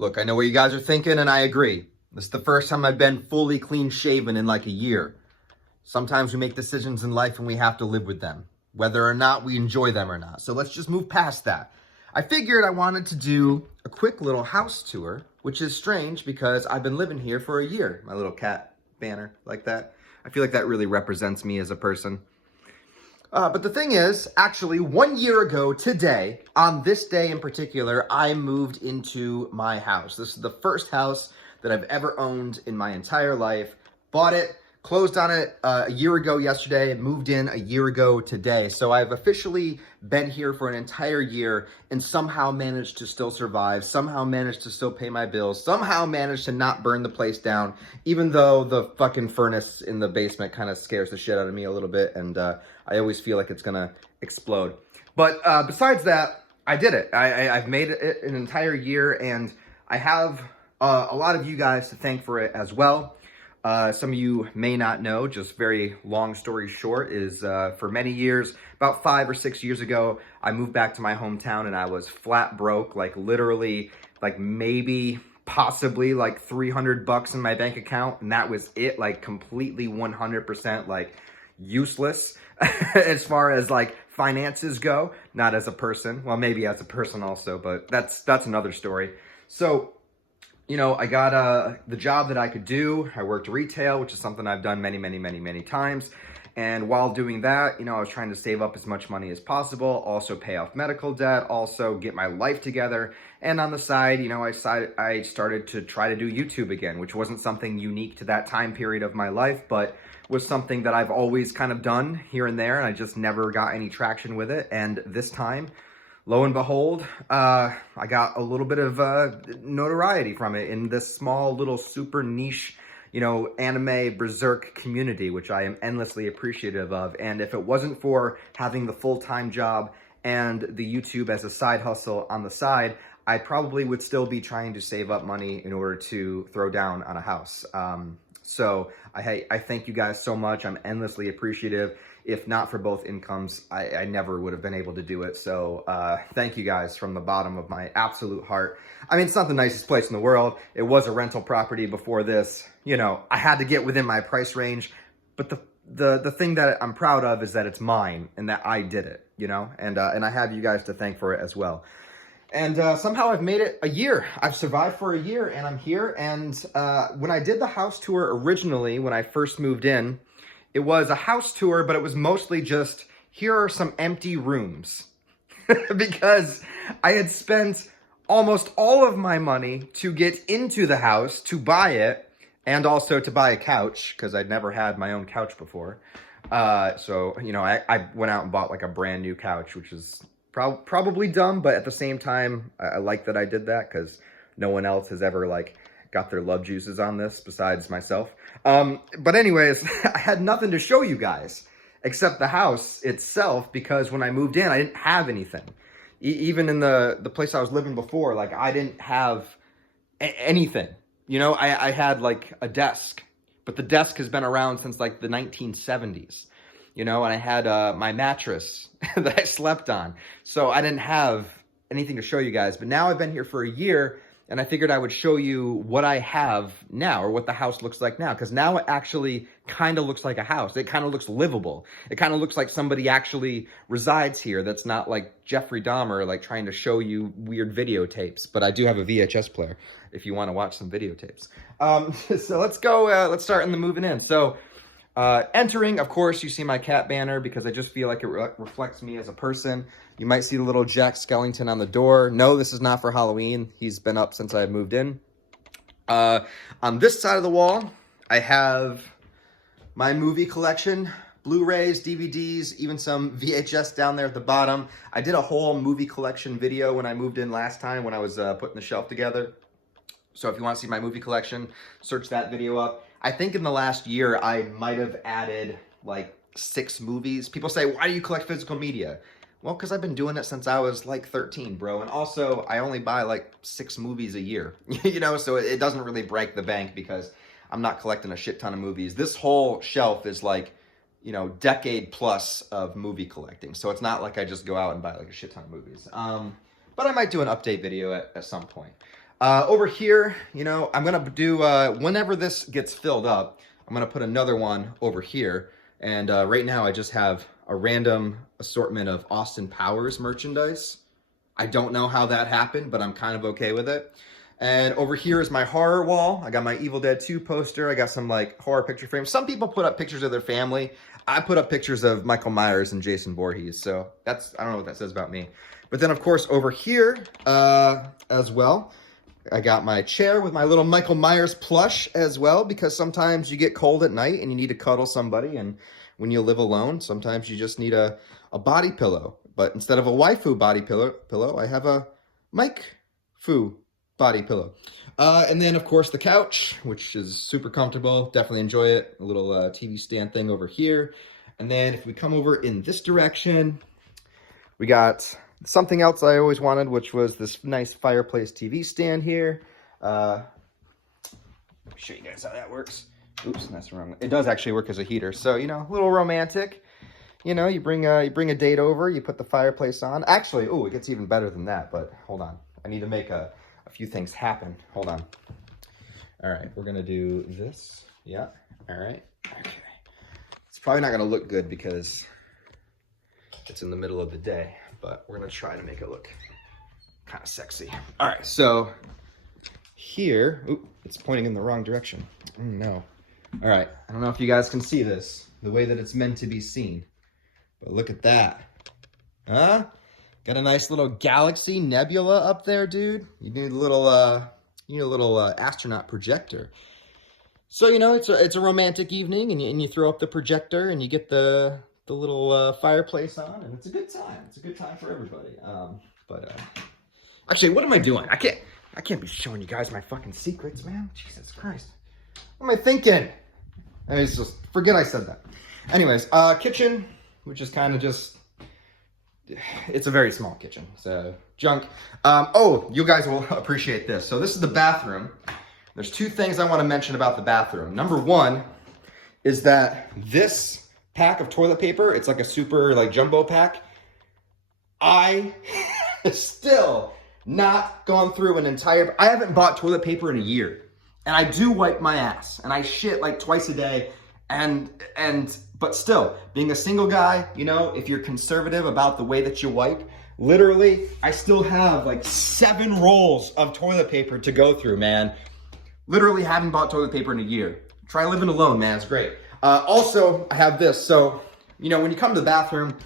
Look, I know what you guys are thinking, and I agree. This is the first time I've been fully clean shaven in like a year. Sometimes we make decisions in life and we have to live with them, whether or not we enjoy them or not. So let's just move past that. I figured I wanted to do a quick little house tour, which is strange because I've been living here for a year. My little cat banner like that. I feel like that really represents me as a person. But the thing is, actually, 1 year ago today, on this day in particular, I moved into my house. This is the first house that I've ever owned in my entire life. Bought it, closed on it a year ago yesterday, moved in a year ago today. So I've officially been here for an entire year and somehow managed to still survive, somehow managed to still pay my bills, somehow managed to not burn the place down, even though the fucking furnace in the basement kind of scares the shit out of me a little bit, and I always feel like it's gonna explode. But besides that, I did it. I've made it an entire year, and I have a lot of you guys to thank for it as well. Some of you may not know, just very long story short, is for many years, about 5 or 6 years ago, I moved back to my hometown and I was flat broke, like literally, like maybe, possibly like $300 in my bank account. And that was it, like completely 100% like useless as far as like finances go, not as a person. Well, maybe as a person also, but that's another story. So, you know, I got the job that I could do. I worked retail, which is something I've done many times. And while doing that, you know, I was trying to save up as much money as possible, also pay off medical debt, also get my life together. And on the side, you know, I started to try to do YouTube again, which wasn't something unique to that time period of my life, but was something that I've always kind of done here and there. And I just never got any traction with it. And this time, lo and behold, I got a little bit of notoriety from it in this small little super niche, you know, anime berserk community, which I am endlessly appreciative of. And if it wasn't for having the full-time job and the YouTube as a side hustle on the side, I probably would still be trying to save up money in order to throw down on a house. So I thank you guys so much. I'm endlessly appreciative. If not for both incomes, I never would have been able to do it. So thank you guys from the bottom of my absolute heart. I mean, it's not the nicest place in the world. It was a rental property before this. You know, I had to get within my price range. But the thing that I'm proud of is that it's mine and that I did it, you know? And I have you guys to thank for it as well. And somehow I've made it a year. I've survived for a year and I'm here. And when I did the house tour originally, when I first moved in, it was a house tour, but it was mostly just, here are some empty rooms. Because I had spent almost all of my money to get into the house, to buy it, and also to buy a couch, because I'd never had my own couch before. So, you know, I went out and bought like a brand new couch, which is probably dumb, but at the same time, I like that I did that, because no one else has ever like got their love juices on this besides myself. But anyways, I had nothing to show you guys except the house itself, because when I moved in, I didn't have anything. Even in the place I was living before, like I didn't have anything. You know, I had like a desk, but the desk has been around since like the 1970s. You know, and I had my mattress that I slept on. So I didn't have anything to show you guys. But now I've been here for a year, and I figured I would show you what I have now, or what the house looks like now. Because now it actually kind of looks like a house. It kind of looks livable. It kind of looks like somebody actually resides here that's not like Jeffrey Dahmer, like trying to show you weird videotapes. But I do have a VHS player if you want to watch some videotapes. So let's go, let's start in the moving in. So entering, of course, you see my cat banner because I just feel like it reflects me as a person. You might see the little Jack Skellington on the door. No, this is not for Halloween. He's been up since I moved in. On this side of the wall, I have my movie collection, Blu-rays, DVDs, even some VHS down there at the bottom. I did a whole movie collection video when I moved in last time when I was putting the shelf together. So if you want to see my movie collection, search that video up. I think in the last year, I might have added like 6 movies. People say, why do you collect physical media? Well, because I've been doing it since I was like 13, bro. And also, I only buy like 6 movies a year, you know? So it doesn't really break the bank because I'm not collecting a shit ton of movies. This whole shelf is like, you know, decade plus of movie collecting. So it's not like I just go out and buy like a shit ton of movies. But I might do an update video at some point. Over here, you know, I'm going to do, whenever this gets filled up, I'm going to put another one over here. And right now I just have a random assortment of Austin Powers merchandise. I don't know how that happened, but I'm kind of okay with it. And over here is my horror wall. I got my Evil Dead 2 poster. I got some like horror picture frames. Some people put up pictures of their family. I put up pictures of Michael Myers and Jason Voorhees. So that's, I don't know what that says about me. But then of course over here as well, I got my chair with my little Michael Myers plush as well, because sometimes you get cold at night and you need to cuddle somebody. And when you live alone, sometimes you just need a body pillow. But instead of a waifu body pillow, I have a Mike Fu body pillow. And then, of course, the couch, which is super comfortable. Definitely enjoy it. A little TV stand thing over here. And then if we come over in this direction, we got something else I always wanted, which was this nice fireplace TV stand here. Let me show you guys how that works. Oops, that's wrong. It does actually work as a heater. So, you know, a little romantic. You know, you bring a date over, you put the fireplace on. Actually, oh, it gets even better than that, but hold on. I need to make a few things happen. Hold on. All right, we're gonna do this. Yeah, all right, okay. It's probably not gonna look good because it's in the middle of the day, but we're gonna try to make it look kind of sexy. All right, so here, ooh, it's pointing in the wrong direction. Oh, no. All right, I don't know if you guys can see this, the way that it's meant to be seen, but look at that. Huh? Got a nice little galaxy nebula up there, dude. You need a little, astronaut projector. So, you know, it's a romantic evening, and you throw up the projector, and you get the little fireplace on, and it's a good time. It's a good time for everybody. Actually, what am I doing? I can't be showing you guys my fucking secrets, man. Jesus Christ. What am I thinking? I mean, it's just, forget I said that. Anyways, kitchen, which is kind of just, it's a very small kitchen, so junk. Oh, you guys will appreciate this. So this is the bathroom. There's two things I want to mention about the bathroom. Number one is that this pack of toilet paper, it's like a super like jumbo pack. I still not gone through an entire, I haven't bought toilet paper in a year. And I do wipe my ass, and I shit like twice a day, but still, being a single guy, you know, if you're conservative about the way that you wipe, literally, I still have like 7 rolls of toilet paper to go through, man. Literally haven't bought toilet paper in a year. Try living alone, man, it's great. Also, I have this, so, you know, when you come to the bathroom,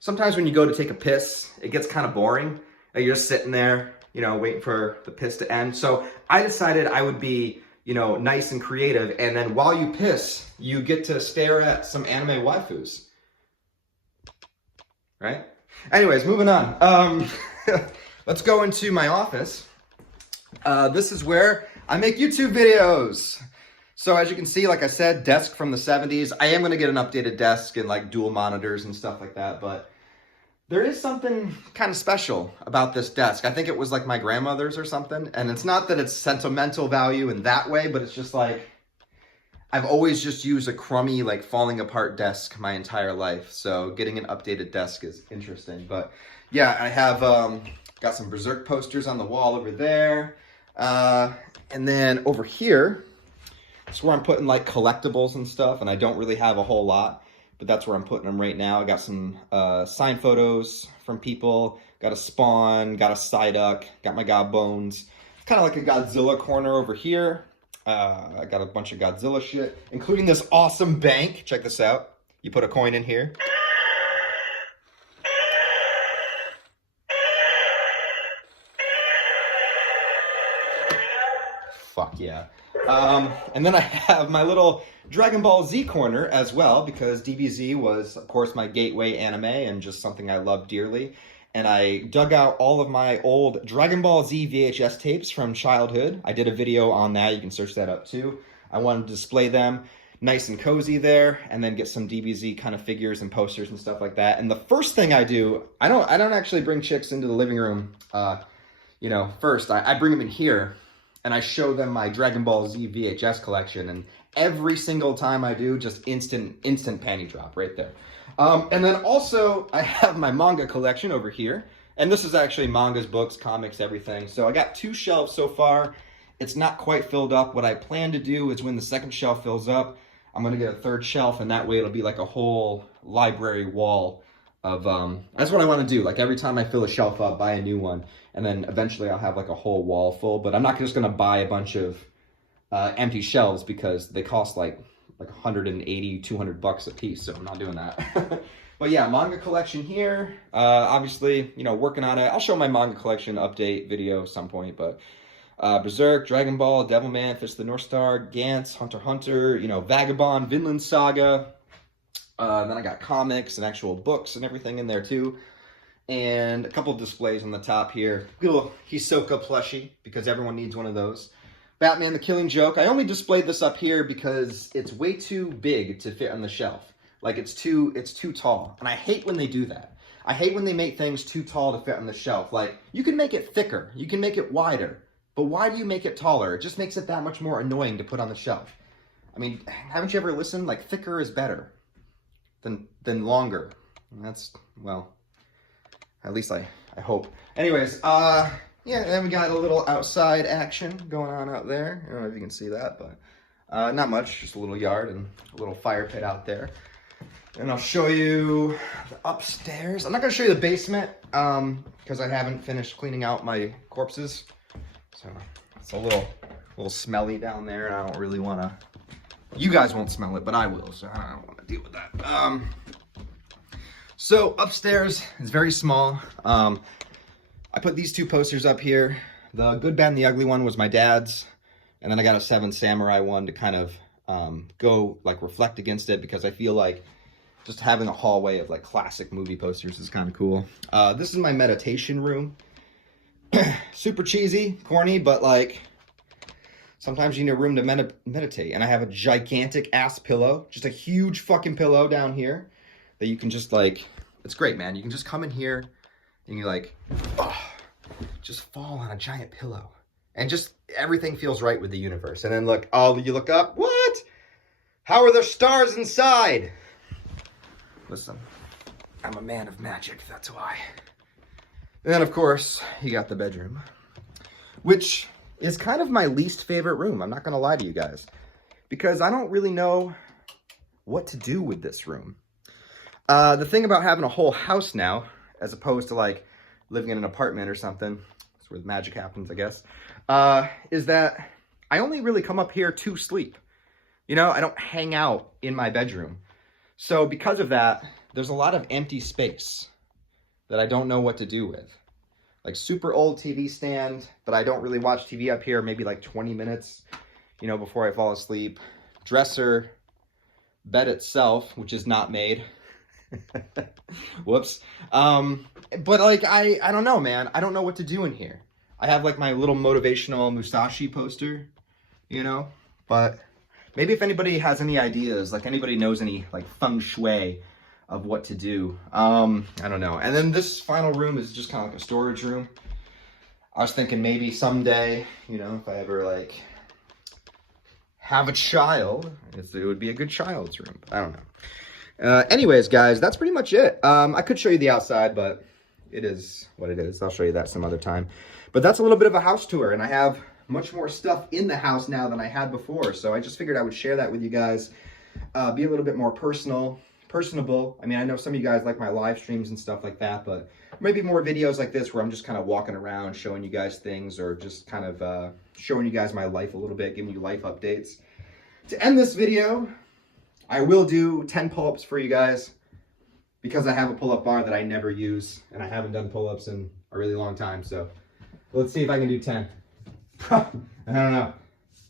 sometimes when you go to take a piss, it gets kind of boring. You're just sitting there, you know, waiting for the piss to end. So I decided I would be, you know, nice and creative, and then while you piss, you get to stare at some anime waifus. Right? Anyways, moving on. Let's go into my office. This is where I make YouTube videos. So as you can see, like I said, desk from the 70s. I am going to get an updated desk and like dual monitors and stuff like that, but there is something kind of special about this desk. I think it was like my grandmother's or something. And it's not that it's sentimental value in that way, but it's just like, I've always just used a crummy, like falling apart desk my entire life. So getting an updated desk is interesting. But yeah, I have got some Berserk posters on the wall over there. And then over here, that's where I'm putting like collectibles and stuff. And I don't really have a whole lot, but that's where I'm putting them right now. I got some signed photos from people, got a Spawn, got a Psyduck, got my God Bones. Kind of like a Godzilla corner over here. I got a bunch of Godzilla shit, including this awesome bank. Check this out. You put a coin in here. Fuck yeah. And then I have my little Dragon Ball Z corner as well, because DBZ was, of course, my gateway anime and just something I love dearly. And I dug out all of my old Dragon Ball Z VHS tapes from childhood. I did a video on that. You can search that up too. I wanted to display them nice and cozy there, and then get some DBZ kind of figures and posters and stuff like that. And the first thing I do, I don't actually bring chicks into the living room. You know, first I bring them in here, and I show them my Dragon Ball Z VHS collection. And every single time I do, just instant panty drop right there. And then also, I have my manga collection over here. And this is actually mangas, books, comics, everything. So I got 2 shelves so far. It's not quite filled up. What I plan to do is when the second shelf fills up, I'm going to get a 3rd shelf, and that way it'll be like a whole library wall of, that's what I want to do. Like every time I fill a shelf up, buy a new one. And then eventually I'll have like a whole wall full. But I'm not just going to buy a bunch of empty shelves because they cost like 180, 200 bucks a piece. So I'm not doing that. But yeah, manga collection here. Obviously, you know, working on it. I'll show my manga collection update video at some point, but Berserk, Dragon Ball, Devilman, Fist of the North Star, Gantz, Hunter x Hunter, you know, Vagabond, Vinland Saga. Then I got comics and actual books and everything in there too. And a couple of displays on the top here. Little Hisoka plushie, because everyone needs one of those. Batman the Killing Joke. I only displayed this up here because it's way too big to fit on the shelf. Like it's too tall. And I hate when they do that. I hate when they make things too tall to fit on the shelf. Like, you can make it thicker, you can make it wider, but why do you make it taller? It just makes it that much more annoying to put on the shelf. I mean, haven't you ever listened? Like, thicker is better than longer. And that's, well, at least I hope. Anyways, yeah, then we got a little outside action going on out there. I don't know if you can see that, but not much, just a little yard and a little fire pit out there. And I'll show you the upstairs. I'm not going to show you the basement because I haven't finished cleaning out my corpses. So it's a little smelly down there, and I don't really want to. You guys won't smell it, but I will, so I don't want to deal with that. So upstairs is very small. I put these 2 posters up here. The Good, Bad, and the Ugly one was my dad's, and then I got a 7 Samurai one to kind of go like reflect against it, because I feel like just having a hallway of like classic movie posters is kind of cool. This is my meditation room. Super cheesy, corny, but like sometimes you need a room to meditate. And I have a gigantic ass pillow, just a huge fucking pillow down here that you can just like, it's great, man. You can just come in here and you like, just fall on a giant pillow. And just everything feels right with the universe. And then look, you look up, what? How are there stars inside? Listen, I'm a man of magic, that's why. And then, of course, you got the bedroom, which is kind of my least favorite room. I'm not going to lie to you guys, because I don't really know what to do with this room. The thing about having a whole house now, as opposed to like living in an apartment or something, that's where the magic happens, I guess, is that I only really come up here to sleep. You know, I don't hang out in my bedroom. So because of that, there's a lot of empty space that I don't know what to do with. Like super old TV stand, but I don't really watch TV up here, maybe like 20 minutes, you know, before I fall asleep. Dresser, bed itself, which is not made. Whoops. But like, I don't know, man. I don't know what to do in here. I have like my little motivational Musashi poster, you know, but maybe if anybody has any ideas, like anybody knows any like feng shui of what to do, I don't know. And then this final room is just kind of like a storage room. I was thinking maybe someday, you know, if I ever like have a child, it would be a good child's room. I don't know. Anyways, guys, that's pretty much it. I could show you the outside, but it is what it is. I'll show you that some other time. But that's a little bit of a house tour, and I have much more stuff in the house now than I had before. So I just figured I would share that with you guys. Be a little bit more personable. I mean, I know some of you guys like my live streams and stuff like that, but maybe more videos like this where I'm just kind of walking around, showing you guys things, or just kind of showing you guys my life a little bit, giving you life updates. To end this video, I will do 10 pull-ups for you guys because I have a pull-up bar that I never use, and I haven't done pull-ups in a really long time. So let's see if I can do 10. I don't know.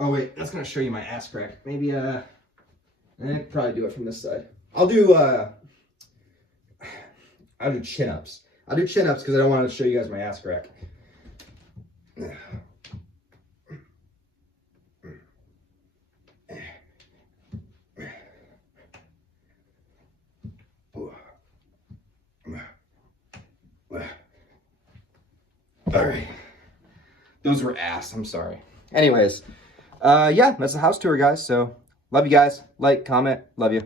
Oh wait, that's gonna show you my ass crack. Maybe probably do it from this side. I'll do chin-ups. I'll do chin-ups because I don't want to show you guys my ass crack. All right. Those were ass. I'm sorry. Anyways, yeah, that's the house tour, guys. So love you guys. Like, comment. Love you.